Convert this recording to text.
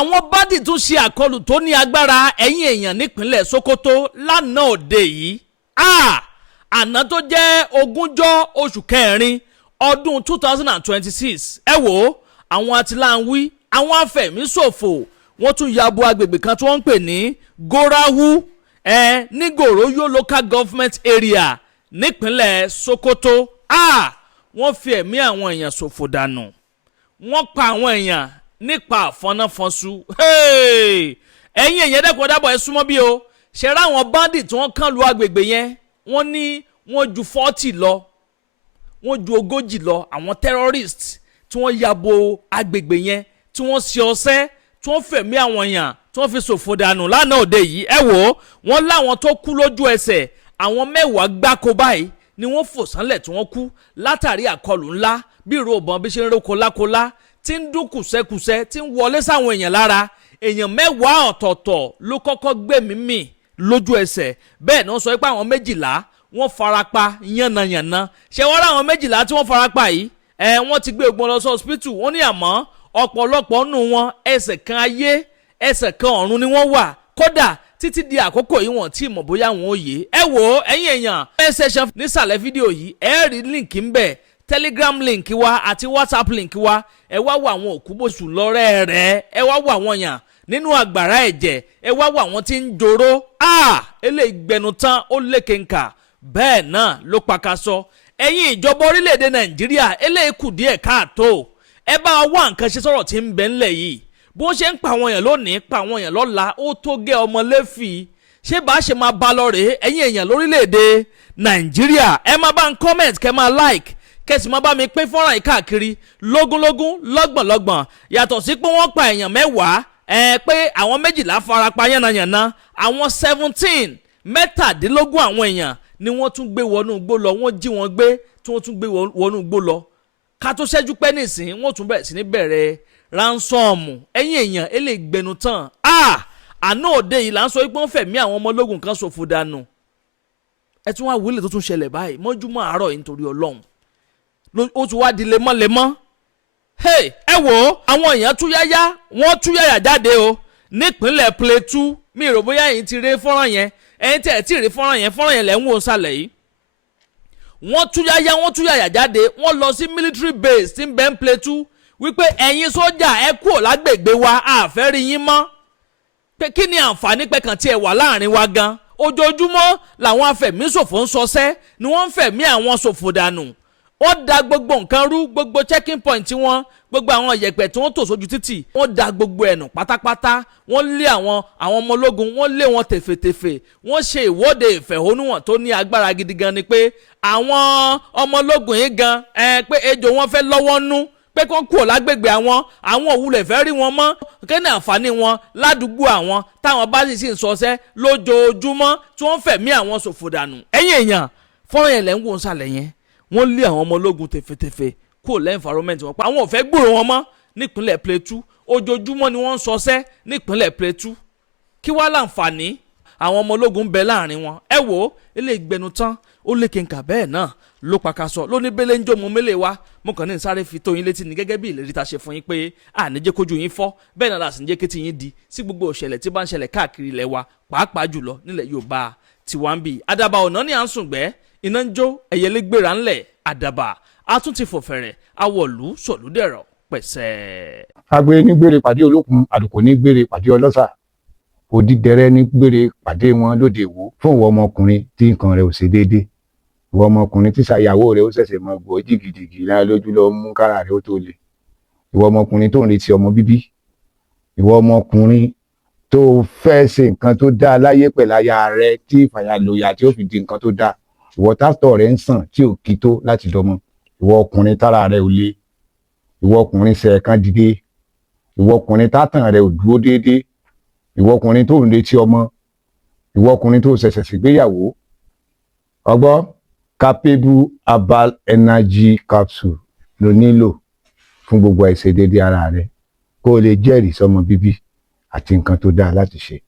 àwọn bandit tún ṣe àkọlù tó ní agbára ẹ̀yìn èèyàn nípínlẹ̀ Sokoto lánàá òde yìí. Àná tó jẹ́ 20 oṣù kẹrin ọdún 2026. Ẹ wò àwọn atiláwí àwọn afẹ̀míṣòfò wọ́n tún ya bo agbègbè kan tí wọ́n ń pè ní Gorahu ní Goroyo local government area nípínlẹ̀ Sokoto. Wọ́n fi ẹ̀mí àwọn èèyàn ṣòfò dànù. Wọ́n pa àwọn èèyàn nípa àfọnáfọ́nsú. Ẹ̀yin èèyàn dẹ́kun dábọ̀ ẹ súnmọ́ bí o. Ṣe rá àwọn bandit tí wọ́n kàn lu agbègbè yẹn. Wọ́n ní wọ́n ju 40 lọ. Wọ́n ju 40 lọ. Àwọn terrorists tí wọ́n ya bo agbègbè yẹn tí wọ́n ṣe ọṣẹ́ tí wọ́n fẹ̀mí àwọn èèyàn tí wọ́n fi ṣòfò dànù lánàá òde yìí. Ẹ wò wọ́n láwọn tó kú lójú ẹsẹ̀ àwọn 10 gbáko báyìí ni wọ́n fò sánlẹ̀ tí wọ́n kú látàrí àkọlù ńlá bí ìró ìbọn bí ṣe ń ro kólákólá tí ń dún kùsẹ́kùsẹ́ tí ń wọlé sáwọn èèyàn lára. Èèyàn 10 ọ̀tọ̀ọ̀tọ̀ ló kọ́kọ́ gbẹ̀mí mì lójú ẹsẹ̀. Bẹ́ẹ̀ ni wọ́n sọ pé àwọn 12 wọ́n farapa yánnayànna. Ṣé wọ́n ráwọn 12 tí wọ́n farapa yìí wọ́n ti gbé ogun lọ sí hospital. Wọ́n ní àmọ́ ọ̀pọ̀lọpọ̀ nù wọn ẹsẹ̀ kan ayé ẹsẹ̀ kan ọ̀run ni wọ́n wà. Kódà títí di àkókò yìí wọ́n tí mọ̀ bóyá wọn ò yé. Ẹ wò ẹ̀yin èèyàn session nísàlẹ̀ fídíò yìí ẹ rí link ń bẹ, Telegram link wa àti WhatsApp link wa. Ẹ wá wo àwọn òkú bóṣù lọ́rẹ́ rẹ̀. Ẹ wá wo àwọn èèyàn nínú àgbàrá ẹ̀jẹ̀. Ẹ wá wo àwọn tí ń joró. Eléyìí gbẹnu tán ó lékenkà. Bẹ́ẹ̀ náà ló pakasọ. Ẹ̀yin ìjọba orílẹ̀-èdè Nàìjíríà eléyìí kù díẹ̀ káàtó. Ẹ bá wá nǹkan ṣe sọ̀rọ̀ tí ń bẹ ńlẹ̀ yìí. Bó ṣe ń pa àwọn èèyàn lónìí pa àwọn èèyàn lọ́la ó tó gẹ́ ọmọ lẹ́fì. Ṣé bá ṣe máa bá lọ rèé ẹ̀yin èèyàn lórílẹ̀-èdè Nàìjíríà? Ẹ máa bá ń comment kẹ́ máa like kẹ́sì máa bá mi pín fọ́nrán yìí káàkiri lógúnlógún lọ́gbọ̀nlọ́gbọ̀n. Yàtọ̀ sí pé wọ́n pa èèyàn 10 pé àwọn 12 farapa yánnayànna àwọn 17 mẹ́tàdínlógún àwọn èèyàn ni wọ́n tún gbé wọnú igbó lọ. Wọ́n jí wọn gbé tí wọ́n tún gbé wọnú igbó lọ. Ká tó ṣẹ́jú pẹ́ nísìn wọ́n tún bẹ̀rẹ̀ sí ní bẹ̀rẹ̀ ransom. Ẹ̀yin èèyàn eléyìí gbẹnu tán. Àná òde yìí là ń sọ pé wọ́n fẹ̀mí àwọn ọmọ ológun kan ṣòfò dànù. Ẹ tún wá wílé tó tún ṣẹlẹ̀ báyìí mọ́júmọ́ àárọ̀ yìí nítorí Ọlọ́run. Ó tún wá di lemọ́lemọ́. Ẹ wò àwọn èèyàn túyáyá wọ́n túyáyà jáde o nípínlẹ̀ Plateau. Mi rò bóyá ẹ̀yin ti rí fọ́nrán yẹn. Ẹ̀yin tẹ̀ tí rí fọ́nrán yẹn lẹ́ ń wò sálẹ̀ yìí. Wọ́n túyáyà jáde wọ́n lọ sí military base tí ń bẹ ń Plateau wípé ẹ̀yin sójà ẹ kúrò lágbègbè wa àfẹ́ rí yín mọ́. Pé kí ni àǹfààní pé kàn tí ẹ wà láàrin wa gan. Ojoojúmọ́ làwọn afẹ̀míṣòfò ń sọsẹ́ ni wọ́n ń fẹ̀mí àwọn ṣòfò dànù. Wọ́n da gbogbo nǹkan rú gbogbo checking point wọn gbogbo àwọn ìyẹ̀pẹ̀ tí wọ́n tò sójú títì wọ́n da gbogbo ẹ̀nù pátápátá. Wọ́n lé àwọn ọmọ ológun wọ́n lé wọn tèfètèfè. Wọ́n ṣe ìwọ́de ìfẹ̀hónúhàn tó ní agbára gidi gan ni pé àwọn ọmọ ológun yìí gan pé ejò wọn fẹ́ lọ́wọ́ nú pé kí wọ́n kúrò lágbègbè àwọn òwúlẹ̀ fẹ́ rí wọn mọ́. Kí ni àǹfààní wọn ládùúgbò àwọn táwọn bá sì ń sọsẹ́ lójoojúmọ́ tí wọ́n fẹ̀mí àwọn ṣòfò dànù. Ẹ̀yin èèyàn fọ́nrán yẹn lẹ́ ń wò ń sàlẹ̀ yẹn. Wọ́n lé àwọn ọmọ ológun tèfètèfè kúrò lẹ́ environment wọn pa àwọn ò fẹ́ gbòòrò wọn mọ́ nípínlẹ̀ Plateau. Ojoojúmọ́ ni wọ́n ń sọsẹ́ nípínlẹ̀ Plateau. Kí wá láǹfààní àwọn ọmọ ológun bẹ láàrin wọn. Ẹ wò ilé ìgbẹnu tán ó lékenkà bẹ́ẹ̀ náà ló pakasọ lóní bẹ́lẹ̀ ń jó mo mélé wa mo kàn ní sáré fi tó yín létí ní gẹ́gẹ́ bí ìlérí ta ṣe fún yín pé àníjẹ́ kójú yín fọ́ bẹ́ẹ̀ náà láti jẹ́ kétí yín di sí gbogbo òṣèlè tí bá ń ṣẹlẹ̀ káàkiri ilẹ̀ wa pàápàá jùlọ nílẹ̀ Yorùbá tiwa ń bì. Àdàbà ọ̀nà ni à ń sùngbẹ́ iná ń jó ẹ̀yẹlé gbéra ńlẹ̀ àdàbà a tún ti fòfẹ̀rẹ̀ awọ̀lú sọ̀lúdẹ̀rọ̀ pẹ̀sẹ̀. Agbe ní gbére pàdé olókun àdùkò ní gbére pàdé ọlọ́sà òdìdẹrẹ́ ní gbére pàdé wọn lóde ìwò fún ìwọ ọmọkùnrin tí nǹkan rẹ̀ ò ṣe déédéé. Ìwọ ọmọkùnrin tí ṣàyàwó rẹ̀ ó ṣẹ̀ṣẹ̀ mọ gbọ́ jìgìjìgì lára lójú lọ mú kára rẹ̀ ó tó le. Ìwọ ọmọkùnrin tó ń retí ọmọ bíbí. Ìwọ ọmọkùnrin tó fẹ́ ṣe nǹkan tó dáa láyé pẹ̀lú aya rẹ̀ tí ìfàyàlòyà tí ó fi di nǹkan tó dáa. Ìwọ tásítọ̀ rẹ̀ ń sàn tí ò kí tó láti dọmọ. Ìwọ ọkùnrin tára rẹ̀ ò le. Ìwọ ọkùnrin ṣẹ̀ẹ̀kan dìde. Ìwọ ọkùnrin tátàn rẹ̀ ò dúró déédéé. Ìwọ ọkùnrin tó ń retí ọmọ. Ìwọ ọkùnrin tó ṣẹ̀ṣẹ̀ ṣègbéyàwó. Ọgbọ́ capable herbal energy capsule ló nílò fún gbogbo àìṣedéédé ara rẹ kó o lè jẹ́rìí sọmọ bíbí àti nǹkan tó dáa láti ṣe.